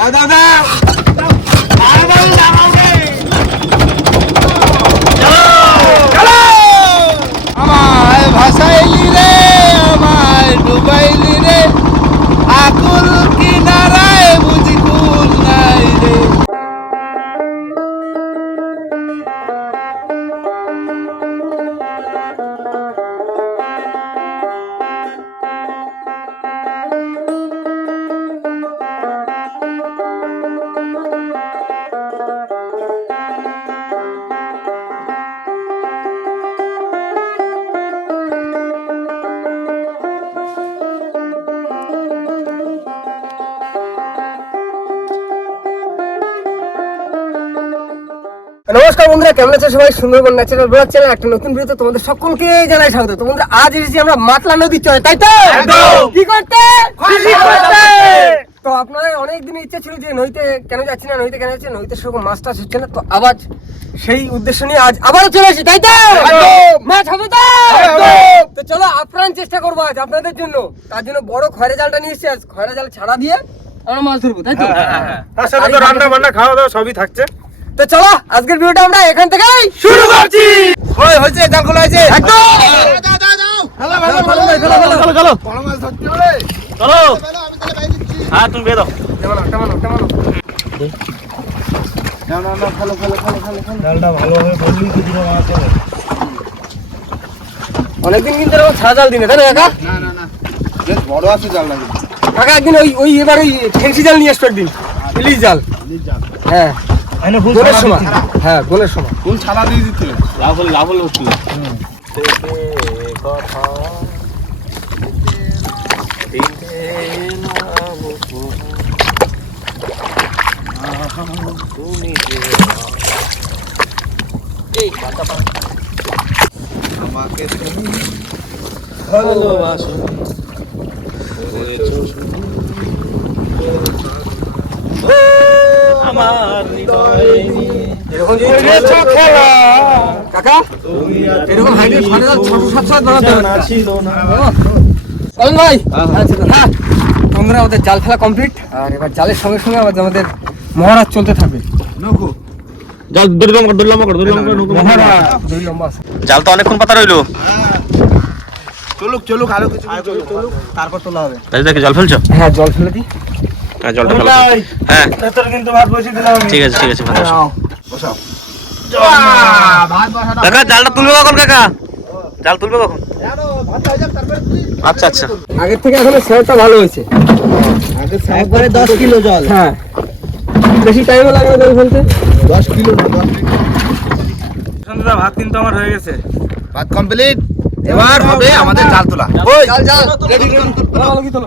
দাও দাও আমায় নমস্কার বন্ধুরা কেমন আছে সবাই? সুন্দরবন ন্যাচারাল ব্লগ চ্যানেল একটা নতুন ভিডিওতে তোমাদের সকলকে জানাই স্বাগত। তো বন্ধুরা আজ এসেছি আমরা মাতলা নদীর চলে তাই তো? কি করতে? খুশি করতে? তো আপনাদের অনেক দিনের ইচ্ছা ছিল যে নদীতে কেন যাচ্ছি না নদীতে কেন যাচ্ছি না? নদীতে সেরকম মাছ টাছ হচ্ছে না তো আবার সেই উদ্দেশ্য নিয়ে আজ আবারও চলে এসেছি তাই তো? মাছ হবে তো? তো চলো আপ্রাণ চেষ্টা করব আজ আপনাদের জন্য। তার জন্য বড় খয়রা জালটা নিয়ে এসেছি আজ খয়রা জাল ছাড়া দিয়ে আমরা মাছ ধরবো তাই তো? তার সাথে রান্না বান্না খাওয়া দাওয়া সবই থাকছে। তো চলো আজকের ভিডিওটা আমরা এখান থেকে শুরু করছি। ওই হয়েছে জাল খোলা হয়েছে। একদম। হ্যাঁ তুমি বেরো। অনেকদিন কিন্তু এরকম ছাড়া জাল দিনে তাই না কাকা? না না না। বেশ বড় আছে জাল লাগে কাকা একদিন ওই ওই এবার ওই ফেন্সি জাল নিয়ে আসতো একদিন ইলিশ জাল। জাল। হ্যাঁ। গোলের সময়। হ্যাঁ গোলের সময়। ফুল ছাড়া দিয়ে দিতে লাভ হল লাভ হল হচ্ছিল আমাকে ভালোবাসো আমার যদি কাকা এরকম সাড়ে জাল ছশো সাতশো না চলুন ভাই আচ্ছা, হ্যাঁ আমাদের জাল ফেলা কমপ্লিট আর এবার জালের সঙ্গে সঙ্গে আবার আমাদের মহারাজ চলতে থাকবে। নৌকো। জাল কর লম্বা জাল তো অনেকক্ষণ পাতা রইল। চলুক চলুক আরও কিছু চলুক চলুক তারপর তোলা হবে। দাদা দেখে জল ফেলছো? হ্যাঁ জল ফেলে হ্যাঁ জলটা ফেলো। হ্যাঁ। তোর কিন্তু ভাত বসিয়ে দিলাম ঠিক আছে ঠিক আছে। বসাও। কাকা জালটা তুলবে কখন কাকা? জাল তুলবে কখন? আচ্ছা আচ্ছা। আগের থেকে এখন সেলটা ভালো হয়েছে। একবারে দশ কিলো জল। হ্যাঁ। বেশি টাইমও লাগে না জল ফেলতে দশ কিলো সন্ধ্যা ভাত কিন্তু আমার হয়ে গেছে। ভাত কমপ্লিট এবার হবে আমাদের জাল তোলা। ওই। জাল জাল। কি তোলো।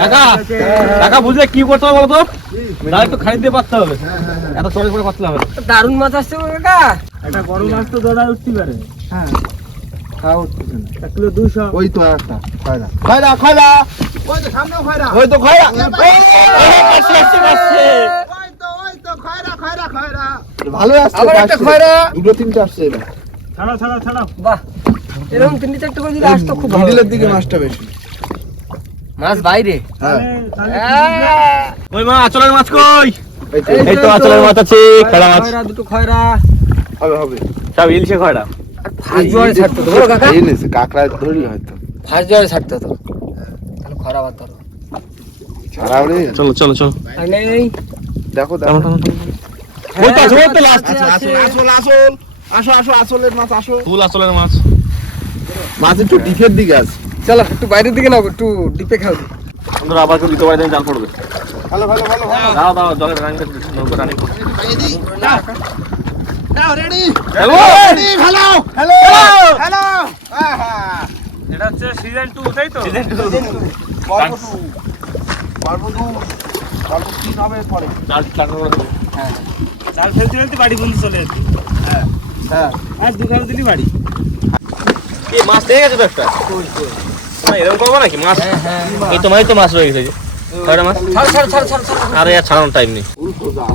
কাকা কাকা বুঝলে কি করতে হবে বলতো? তো খাই দিয়ে পারতে হবে। এত চড়ে করে পাতলে হবে। দারুণ মাছ আসছে কাকা। একটা বড় মাছ তো দৌড়ায় উঠতে পারে। হ্যাঁ। ওই তো একটা খয়রা। খয়রা খয়রা! ওই তো খয়রা। ওই তো খয়রা! ভালো আসছে আবার একটা খয়রা। দুটো তিনটে আসছে এটা ছাড়া ছাড়া ছাড়া বাহ এরকম তিনটে চারটে করে যদি আসতো খুব ভালো। দিকে মাছটা বেশি। মাছ বাইরে। হ্যাঁ। ওই মা আচলের মাছ কই? এই তো আচলের মাছ আছে খয়রা মাছ। দুটো খয়রা। হবে হবে। সব ইলশে খয়রা। ফার্স্ট জোয়ারে ছাড়তো কাকা। এই কাকড়া ধরলি হয়তো। ফার্স্ট জোয়ারে ছাড়তো তো। তাহলে খয়রা বাদ ধরো চলো চলো চলো। আর দেখো দেখো। ওই তো ওই তো আছে, আসল আসল আসল আসো আসো আসলের মাছ আসো ফুল আসলের মাছ। মাছ একটু ডিফের দিকে আছে। চলো একটু বাইরের দিকে নাও একটু ডিপে খাও বন্ধুরা আবার কেউ দিতে পারে জাল পড়বে ভালো ভালো ভালো দাও দাও জলের রানি নৌকো রানি নাও রেডি হ্যালো রেডি ভালো হ্যালো হ্যালো এটা হচ্ছে সিজন টু তাই তো? পর্ব টু পর্ব টু অল্প তিন হবে পরে। জাল টাকা করে দেবো জাল ফেলতে ফেলতে বাড়ি বন্ধু চলে যেত হ্যাঁ। আর দু দিলি বাড়ি। এই মাছ থেকে গেছে তো একটা না এরকম করব নাকি? মাছ? এই তোমারই তো মাছ মাছ? ছাড় ছাড় ছাড় ছাড় আরে টাইম নেই। দাও।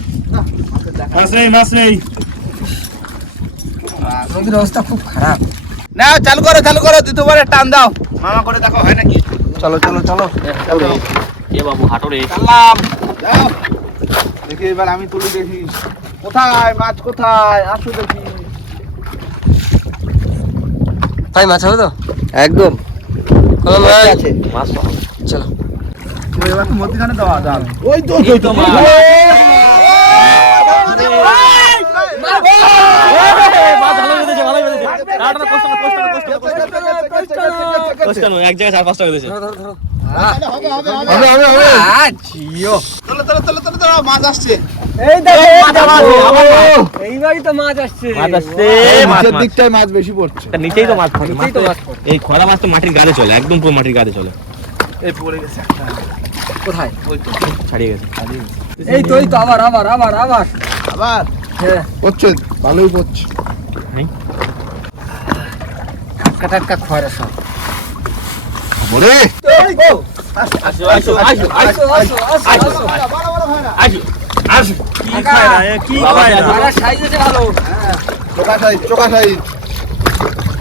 নদীর অবস্থা খুব খারাপ। না চালু করো চালু করো টান দাও। মামা করে দেখো হয় নাকি? চলো চলো চলো। এ বাবু হাঁটো রে চাললাম দেখি এবার আমি তুলি দেখি। কোথায় মাছ কোথায়? আসো দেখি। তাই মাছ হবে তো? একদম। মাছ চলো। এবার তো মধ্যখানে দেওয়া যাবে ওই তো এই তো মাছ। এক জায়গায় চার নিচেই তো মাছ এই খরা মাছ তো মাটির গাড়ে চলে একদম পুরো মাটির গাড়ে চলে কোথায় ছাড়িয়ে গেছে এই তো, আবার আবার আবার আবার। আবার? হ্যাঁ। পড়ছে ভালোই পড়ছে টাটকা টাটকা খয়রা সব। বলে আসো আসো আসো আসো আসো আসো আসো। আসো আসো। কি খায় কি খায় সাইজ আছে ভালো। চোখা সাইজ চোখা সাইজ।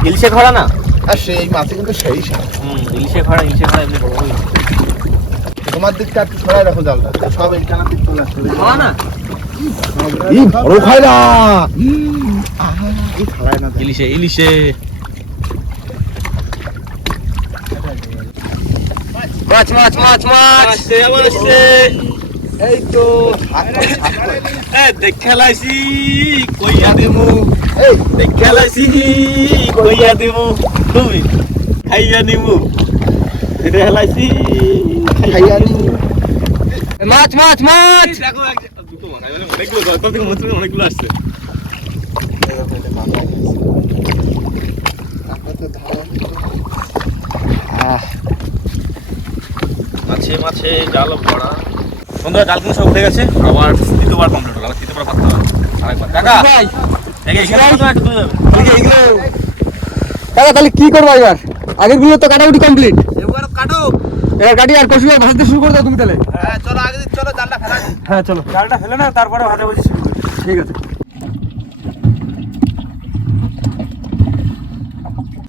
ইলশে খরা না? আর সেই মাছে কিন্তু সেই সাইজ। হুম ইলশে খরা ইলশে খরা এমনি বড়। তোমার দিকটা একটু সরাই রাখো জালটা। সব এই টানা চলে না? ই বড় ইলিশে ইলিশে। মাছ মাছ মাছ মাছ। আসছে এই তো। এ দেখে লাইছি কইয়া এই। দেখে লাইছি কইয়া দেমু তুমি খাইয়া দেখে লাইছি খাইয়া নি মাছ মাছ মাছ। দেখো এক- দুটো মাছ আমি বললাম অনেকগুলো গল্প থেকে অনেকগুলো আসছে। মাছে মাছে জাল বন্ধুরা কিন্তু সব উঠে গেছে। আবার দ্বিতীয়বার কমপ্লিট হলো আবার তৃতীয়বার পাততে হবে। আরেকবার। কাকা! দাদা তাহলে কি করব এবার? আগেরগুলো তো কাটাকুটি কমপ্লিট এবার কাটো। এবার কাটি আর কষু ভাজতে শুরু করে দাও তুমি তাহলে হ্যাঁ চলো আগে দিক চলো জালটা ফেলা দিই। হ্যাঁ চলো। জালটা ফেলে না তারপরে ভাজা ভাজি শুরু করি। ঠিক আছে।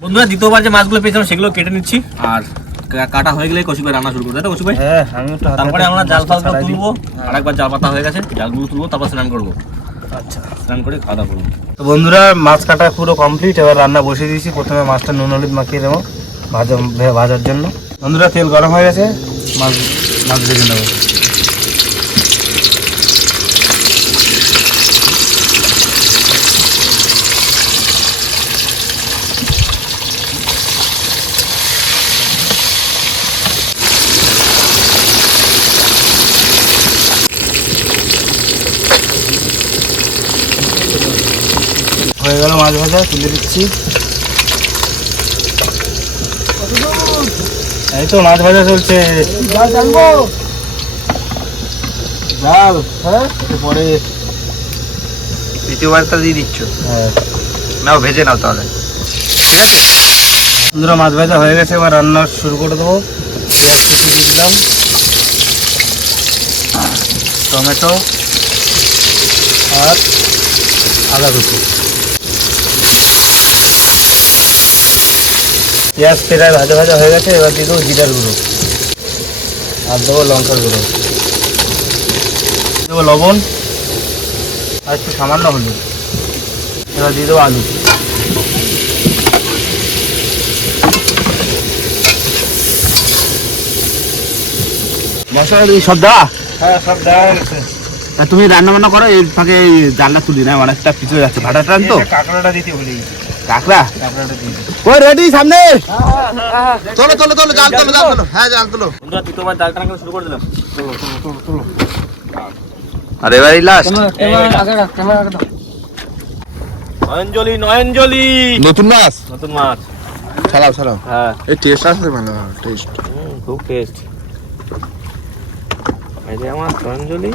বন্ধুরা দ্বিতীয়বার যে মাছগুলো পেয়েছিলাম সেগুলো কেটে নিচ্ছি। আর কাটা হয়ে গেলে কষি করে রান্না শুরু করব তাই তো কষি ভাই? হ্যাঁ তারপরে আমরা জাল ফালগুলো তুলবো। আর একবার জাল পাতা হয়ে গেছে জালগুলো তুলবো তারপর স্নান করব। আচ্ছা। স্নান করে খাওয়া দাওয়া করব। তো বন্ধুরা মাছ কাটা পুরো কমপ্লিট এবার রান্না বসিয়ে দিয়েছি। প্রথমে মাছটা নুন হলুদ মাখিয়ে দেবো ভাজা ভাজার জন্য। বন্ধুরা তেল গরম হয়ে গেছে মাছ মাছ ভেজে নেব হয়ে গেল মাছ ভাজা তুলে দিচ্ছি। এই তো মাছ ভাজা চলছে। জাল হ্যাঁ পরে। দ্বিতীয়বারটা দিয়ে দিচ্ছ? হ্যাঁ। নাও ভেজে নাও তাহলে। বন্ধুরা মাছ ভাজা হয়ে গেছে এবার রান্না শুরু করে দেবো। পেঁয়াজ কুচি দিয়ে দিলাম। টমেটো আর আদা কুচি। পেঁয়াজ প্রায় ভাজা ভাজা হয়ে গেছে এবার দিয়ে দেবো জিরার গুঁড়ো। আর দেবো লঙ্কার গুঁড়ো। দেবো লবণ আর একটু সামান্য হলুদ। এবার দিয়ে দেবো আলু। মশলা সব দেওয়া? হ্যাঁ সব দেওয়া গেছে। তুমি রান্না বান্না করো এর ফাঁকে জালটা তুলি না অনেকটা পিছনে যাচ্ছে। ভাড়া টান তো? কাঁকড়াটা দিতে গেছি কাকড়া ওই রেডি সামনে। চলো চলো চলো জাল তোলো জাল তোলো। হ্যাঁ জাল বন্ধুরা জাল টানা শুরু করে দিলাম। আর লাস্ট ক্যামেরা আগে রাখ ক্যামেরা আগে দাও। নয়নজলি নয়নজলি। নতুন মাছ? নতুন মাছ। ছাড়াও ছাড়াও। হ্যাঁ। এই টেস্ট আছে ভালো টেস্ট হুম, খুব টেস্ট এই যে আমার নয়নজলি।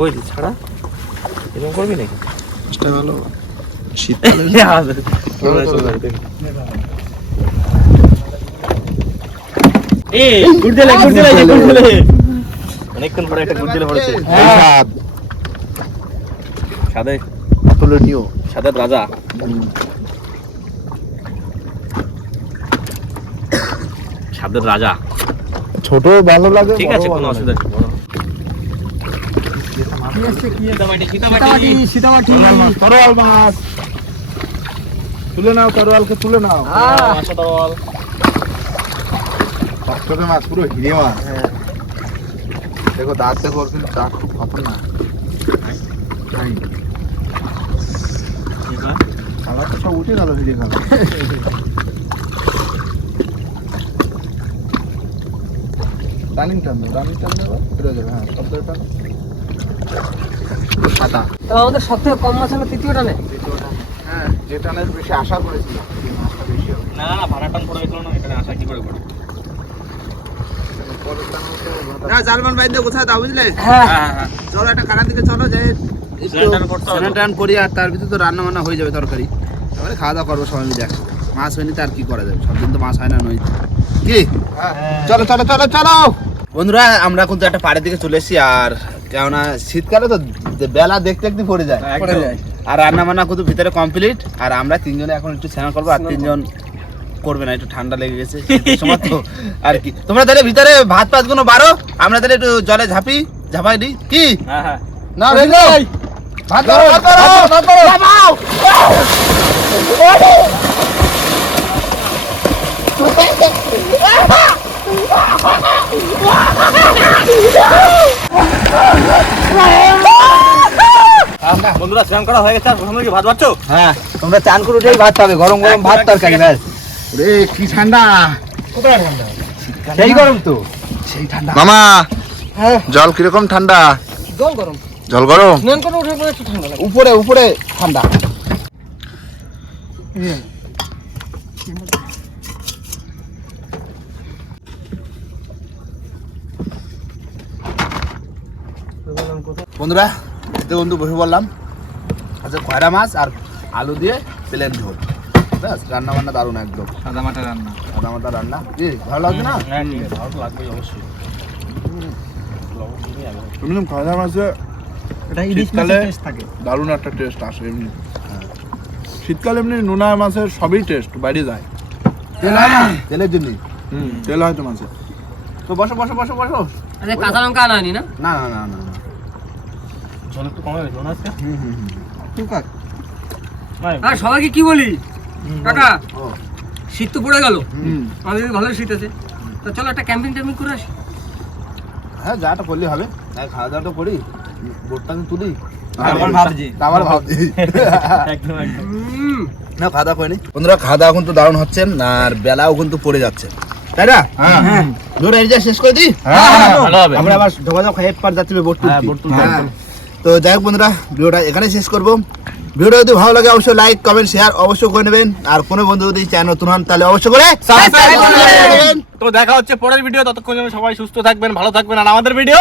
ওই ছাড়া? এরকম করবি নাকি? ভালো। শীতকালে অনেকক্ষণ পরে একটা গুড় দিলে পড়েছে। সাদে। রাজা। সাদের রাজা। ছোট ভালো লাগে ঠিক আছে কোনো অসুবিধা নেই। কি? সীতাবাটি, সীতাবাটি, সীতাবাটি। তরোয়াল মাছ। তুলে নাও তরোয়ালকে তুলে নাও। ছোট মাছ পুরো হিরে মাছ। দেখো দাঁত দেখো ওর কিন্তু দাঁত খুব খতরনাক কালার তো সব উঠে গেল হিরে কালার রানিং টান দাও রানিং টান দাও। ফিরে যাবে হ্যাঁ সব ধরে টানো সাদা। তো আমাদের সব থেকে কম মাছ হলো তৃতীয়টা নেই হ্যাঁ বেশি আশা হবে না না ভাড়া টান পড়ে গেছিল না এখানে আসা কি করে পড়ে? না জার্মান বাইন্দে কোথায় দাও বুঝলে? হ্যাঁ। হ্যাঁ চলো একটা কারার দিকে চলো যাই টান করতে হবে। তো। স্নান টান করি আর তার ভিতরে তো রান্না বান্না যাবে তরকারি। তারপরে খাওয়া দাওয়া করব সবাই মিলে। মাছ হয়নি তো আর কি করা যাবে? সব দিন তো মাছ হয় না নই কি? চলো চলো চলো চলো! বন্ধুরা আমরা কিন্তু একটা পাড়ের দিকে চলে এসেছি আর কেননা শীতকালে তো বেলা দেখতে দেখতে পড়ে যায়। পড়ে যায়। আর রান্না বান্না কিন্তু ভিতরে কমপ্লিট আর আমরা তিনজনে এখন একটু স্নান করব আর তিনজন করবে না একটু ঠান্ডা লেগে গেছে সময় তো। আর কি তোমরা তাহলে ভিতরে ভাত পাতগুলো বারো আমরা তাহলে একটু জলে ঝাঁপি ঝাঁপাই দিই। কি? হ্যাঁ হ্যাঁ। না ভাত ভাত ধরো ভাত ধরো স্নান করা হয়ে গেছে। আর প্রথমে কি ভাত বাড়ছো হ্যাঁ তোমরা চান করে উঠেই ভাত পাবে গরম গরম ভাত তরকারি ব্যাস। রে কি ঠান্ডা। সেই গরম তো। সেই ঠান্ডা। মামা হ্যাঁ। জল কীরকম ঠান্ডা? জল গরম। জল গরম? স্নান করে উঠে পরে একটু ঠান্ডা উপরে উপরে ঠান্ডা। বন্ধুরা এতে বন্ধু বসে বললাম আচ্ছা খয়রা মাছ আর আলু দিয়ে প্লেন ঝোল। ব্যাস রান্না বান্না দারুণ একদম। সাদা মাটা রান্না। সাদা মাথা রান্না। কি ভালো লাগছে না? হ্যাঁ ভালো তো লাগবেই অবশ্যই। এমনি খয়রা মাছে এটা ইলিশ মাছের টেস্ট থাকে। দারুণ একটা টেস্ট আসে এমনি। শীতকালে এমনি নোনা মাছের সবই টেস্ট বাইরে যায়। তেল হয় না? তেলের জন্য? তেল হয়তো মাছের তো বসো বসো বসো বসো। আচ্ছা কাঁচা লঙ্কা আনা না? না না না না জল একটু আজকে হুম হুম হুম। আর সবাইকে কি বলি? কাকা শীত তো পড়ে গেল। আমাদের ভালো শীত আছে। তো চলো একটা ক্যাম্পিং ট্যাম্পিং করে আসি। হ্যাঁ যাটা করলে হবে। হ্যাঁ খাওয়া দাওয়াটা করি। বোটটা তুলি। তারপর ভাবছি। তারপর ভাবছি। একদম একদম। না খাওয়া দাওয়া করিনি। বন্ধুরা খাওয়া দাওয়া কিন্তু দারুণ হচ্ছে আর বেলাও কিন্তু পড়ে যাচ্ছে। তাই না? হ্যাঁ। শেষ করে দিই? ভালো হবে। আমরা আবার পার যাচ্ছি বোট হ্যাঁ, তো যাই হোক বন্ধুরা ভিডিওটা এখানে শেষ করব। ভিডিও যদি ভালো লাগে অবশ্যই লাইক কমেন্ট শেয়ার অবশ্যই করে নেবেন। আর কোনো বন্ধু যদি চ্যানেল নতুন হন তাহলে অবশ্যই করে। তো দেখা হচ্ছে পরের ভিডিও ততক্ষণ সবাই সুস্থ থাকবেন ভালো থাকবেন আর আমাদের ভিডিও